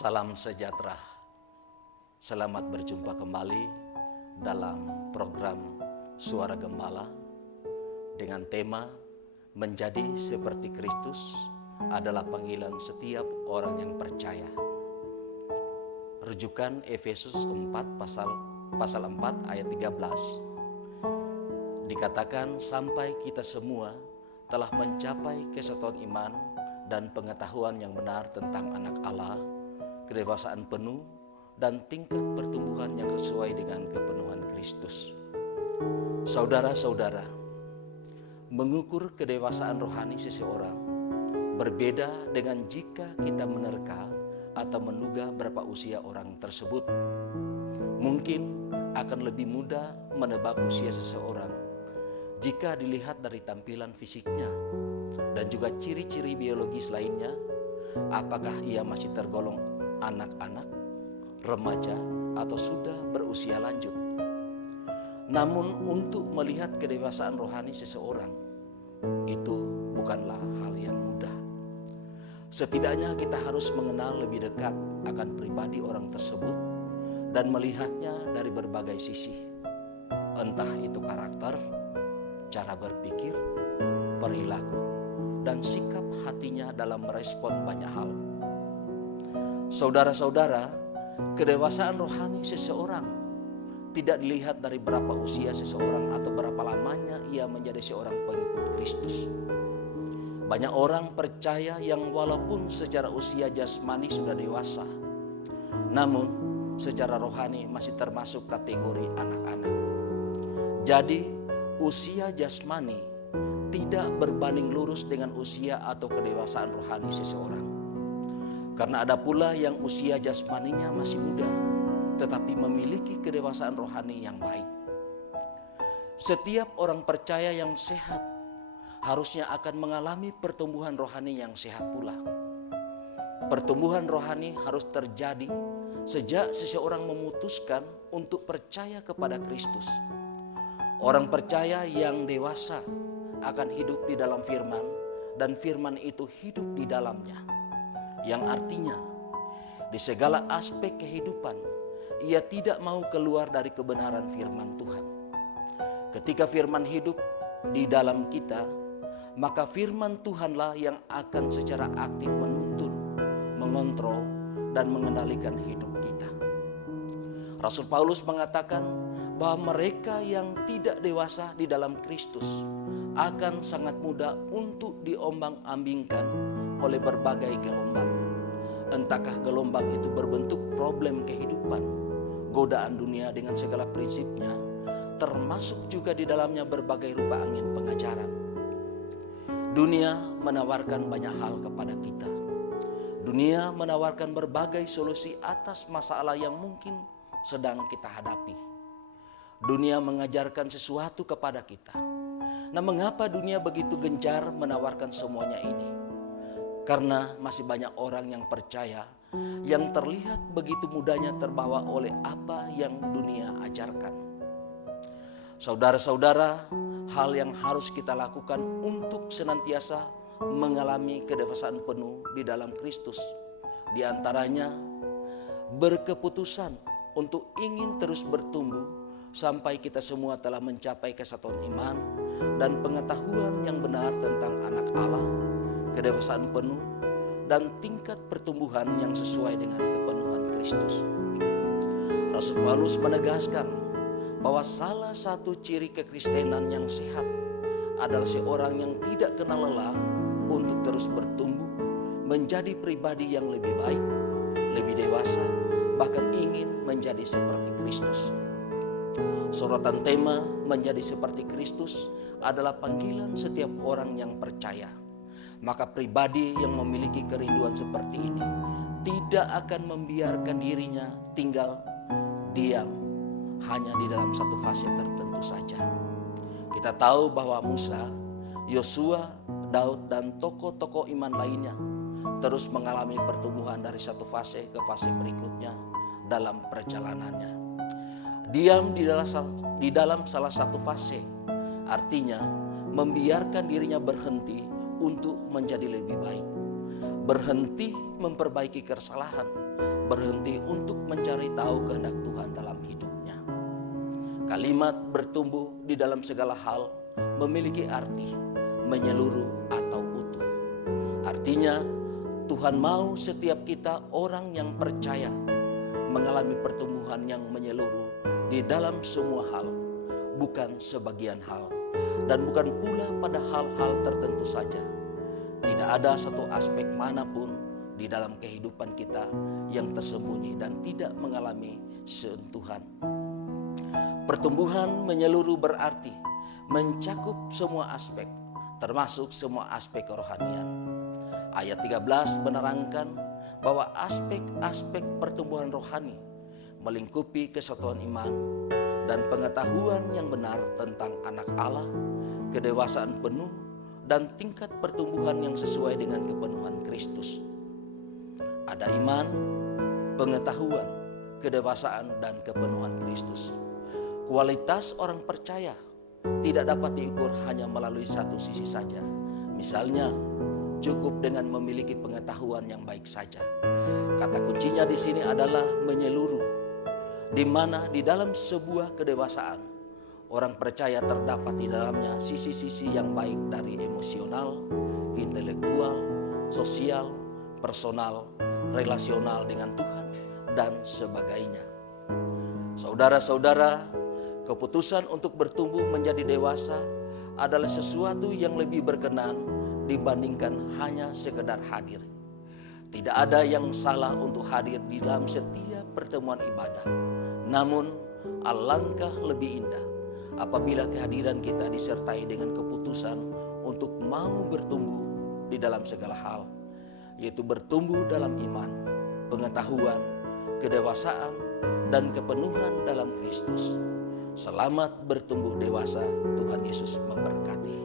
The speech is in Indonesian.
Salam sejahtera. Selamat berjumpa kembali dalam program Suara Gembala dengan tema Menjadi Seperti Kristus adalah panggilan setiap orang yang percaya. Rujukan Efesus 4 pasal 4 ayat 13. Dikatakan sampai kita semua telah mencapai kesatuan iman dan pengetahuan yang benar tentang anak Allah, kedewasaan penuh dan tingkat pertumbuhan yang sesuai dengan kepenuhan Kristus. Saudara-saudara, mengukur kedewasaan rohani seseorang berbeda dengan jika kita menerka atau menduga berapa usia orang tersebut. Mungkin akan lebih mudah menebak usia seseorang jika dilihat dari tampilan fisiknya dan juga ciri-ciri biologis lainnya, apakah ia masih tergolong anak-anak, remaja, atau sudah berusia lanjut. Namun untuk melihat kedewasaan rohani seseorang, itu bukanlah hal yang mudah. Setidaknya kita harus mengenal lebih dekat akan pribadi orang tersebut dan melihatnya dari berbagai sisi. Entah itu karakter, cara berpikir, perilaku, dan sikap hatinya dalam merespon banyak hal. Saudara-saudara, kedewasaan rohani seseorang tidak dilihat dari berapa usia seseorang atau berapa lamanya ia menjadi seorang pengikut Kristus. Banyak orang percaya yang walaupun secara usia jasmani sudah dewasa, namun secara rohani masih termasuk kategori anak-anak. Jadi, usia jasmani tidak berbanding lurus dengan usia atau kedewasaan rohani seseorang. Karena ada pula yang usia jasmaninya masih muda, tetapi memiliki kedewasaan rohani yang baik. Setiap orang percaya yang sehat harusnya akan mengalami pertumbuhan rohani yang sehat pula. Pertumbuhan rohani harus terjadi sejak seseorang memutuskan untuk percaya kepada Kristus. Orang percaya yang dewasa akan hidup di dalam firman, dan firman itu hidup di dalamnya. Yang artinya, di segala aspek kehidupan, ia tidak mau keluar dari kebenaran firman Tuhan. Ketika firman hidup di dalam kita, maka firman Tuhanlah yang akan secara aktif menuntun, mengontrol, dan mengendalikan hidup kita. Rasul Paulus mengatakan bahwa mereka yang tidak dewasa di dalam Kristus akan sangat mudah untuk diombang-ambingkan oleh berbagai gelombang. Entahkah gelombang itu berbentuk problem kehidupan, godaan dunia dengan segala prinsipnya, termasuk juga di dalamnya berbagai rupa angin pengajaran. Dunia menawarkan banyak hal kepada kita. Dunia menawarkan berbagai solusi atas masalah yang mungkin sedang kita hadapi. Dunia mengajarkan sesuatu kepada kita. Nah, mengapa dunia begitu gencar menawarkan semuanya ini? Karena masih banyak orang yang percaya yang terlihat begitu mudahnya terbawa oleh apa yang dunia ajarkan. Saudara-saudara, hal yang harus kita lakukan untuk senantiasa mengalami kedewasaan penuh di dalam Kristus, di antaranya berkeputusan untuk ingin terus bertumbuh sampai kita semua telah mencapai kesatuan iman dan pengetahuan yang benar tentang anak Allah, kedewasaan penuh, dan tingkat pertumbuhan yang sesuai dengan kepenuhan Kristus. Rasul Paulus menegaskan bahwa salah satu ciri kekristenan yang sehat adalah seorang yang tidak kenal lelah untuk terus bertumbuh menjadi pribadi yang lebih baik, lebih dewasa, bahkan ingin menjadi seperti Kristus. Sorotan tema menjadi seperti Kristus adalah panggilan setiap orang yang percaya. Maka pribadi yang memiliki kerinduan seperti ini tidak akan membiarkan dirinya tinggal diam hanya di dalam satu fase tertentu saja. Kita tahu bahwa Musa, Yosua, Daud, dan tokoh-tokoh iman lainnya terus mengalami pertumbuhan dari satu fase ke fase berikutnya dalam perjalanannya. Diam di dalam salah satu fase artinya membiarkan dirinya berhenti untuk menjadi lebih baik. berhenti memperbaiki kesalahan, berhenti untuk mencari tahu kehendak Tuhan dalam hidupnya. Kalimat bertumbuh di dalam segala hal memiliki arti menyeluruh atau utuh. Artinya Tuhan mau setiap kita orang yang percaya mengalami pertumbuhan yang menyeluruh di dalam semua hal, bukan sebagian hal, dan bukan pula pada hal-hal tertentu saja. Tidak ada satu aspek manapun di dalam kehidupan kita yang tersembunyi dan tidak mengalami sentuhan. Pertumbuhan menyeluruh berarti mencakup semua aspek, termasuk semua aspek kerohanian. Ayat 13 menerangkan bahwa aspek-aspek pertumbuhan rohani melingkupi kesatuan iman dan pengetahuan yang benar tentang anak Allah, kedewasaan penuh, dan tingkat pertumbuhan yang sesuai dengan kepenuhan Kristus. Ada iman, pengetahuan, kedewasaan, dan kepenuhan Kristus. Kualitas orang percaya tidak dapat diukur hanya melalui satu sisi saja. Misalnya, cukup dengan memiliki pengetahuan yang baik saja. Kata kuncinya di sini adalah menyeluruh, di mana di dalam sebuah kedewasaan, orang percaya terdapat di dalamnya sisi-sisi yang baik dari emosional, intelektual, sosial, personal, relasional dengan Tuhan, dan sebagainya. Saudara-saudara, keputusan untuk bertumbuh menjadi dewasa adalah sesuatu yang lebih berkenan dibandingkan hanya sekedar hadir. Tidak ada yang salah untuk hadir di dalam setiap pertemuan ibadah. Namun, alangkah lebih indah apabila kehadiran kita disertai dengan keputusan untuk mau bertumbuh di dalam segala hal, yaitu bertumbuh dalam iman, pengetahuan, kedewasaan, dan kepenuhan dalam Kristus. Selamat bertumbuh dewasa. Tuhan Yesus memberkati.